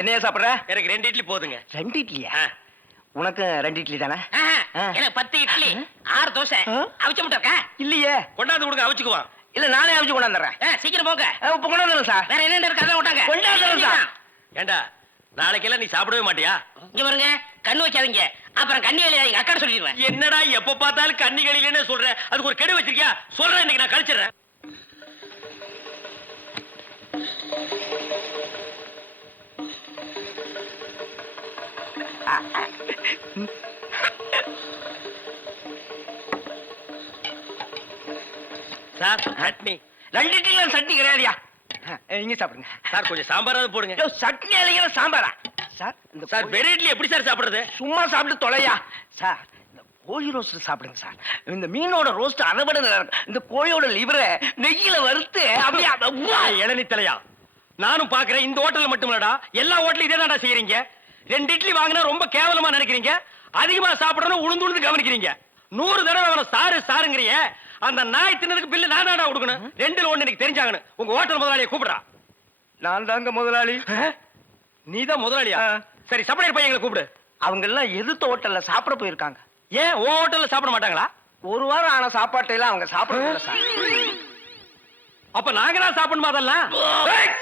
என்னையா சாப்பிடுற? எனக்கு 2 இட்லி போதுங்க. 2 இட்லியா? உனக்கு 2 இட்லி தானே? எனக்கு 10 இட்லி 6 தோசை அவிச்ச முட்டை இருக்கா? இல்லையே. கொண்டாந்து கொடுங்க, அவிச்சுக்குவான். இல்ல நானே அவிச்சு கொண்டாந்துறேன். சீக்கிரம் போங்க. இப்ப கொண்டாந்துறேன் சார். வேற என்ன இருக்கு அதான் விட்டாங்க. கொண்டாந்துறேன் சார். ஏண்டா நாளைக்கெல்லாம் நீ சாப்பிடவே மாட்டியா? இங்க பாருங்க, கண்ணு வைக்காதீங்க, அப்புறம் கண்ணி எழுதாதீங்க, அக்கா சொல்லிடுவேன். என்னடா எப்ப பார்த்தாலும் கன்னிகளிலே சொல்ற? அதுக்கு ஒரு கெடு வச்சிருக்கியா? சொல்றேன், இன்னைக்கு நான் கழிச்சிடுறேன். சார் சட்னி. 2 இட்லில சட்னி கிடையாதுயா. இங்க சாப்பிடுங்க சார், கொஞ்சம் சாம்பாராவது போடுங்க. ஐயோ, சட்னி அலைகிற சாம்பாரா சார்? இந்த சார் வெறும் இட்லி எப்படி சார் சாப்பிடுறது? சும்மா சாப்பிட்டு தொலையா சார். இந்த கோழி ரோஸ்ட் சாப்பிடுங்க சார். இந்த மீனோட ரோஸ்ட் அரைபட நல்லா இருக்கும். இந்த கோழியோட லிவரை நெய்யில வறுத்து அப்படியே இளநீ தலையா, நானும் பாக்குறேன். இந்த ஹோட்டல்ல மட்டும் இல்லடா, எல்லா ஹோட்டலும் இதே தான்டா செய்யறீங்க. 2 இட்லி வாங்கினா ரொம்ப கேவலமா நினைக்கிறீங்க. அதிகமா சாப்பிடணும் உளுந்து உளுந்து கவனிக்கிறீங்க. 100 தடவை அவனை சாரு சாருங்கிறிய. அந்த நாய் தின்னதுக்கு பில்லு நான் தான்டா கொடுக்கணும். 2ல 1 எனக்கு தெரிஞ்சாங்கன்னு உங்க ஹோட்டல் முதலாளியை கூப்பிடுறா. நான் தாங்க முதலாளி. நீதான் முதலாளியா? சரி, சப்ளையர் பையங்களை கூப்பிடு. அவங்க எல்லாம் எதிர்த்த ஹோட்டல்ல சாப்பிட போயிருக்காங்க. ஏன் உன் ஹோட்டல்ல சாப்பிட மாட்டாங்களா? 1 வாரம் ஆன சாப்பாட்டை எல்லாம் அவங்க சாப்பிடல சார். அப்ப நாங்க தான் சாப்பிடணுமா அதெல்லாம்? ஏய்!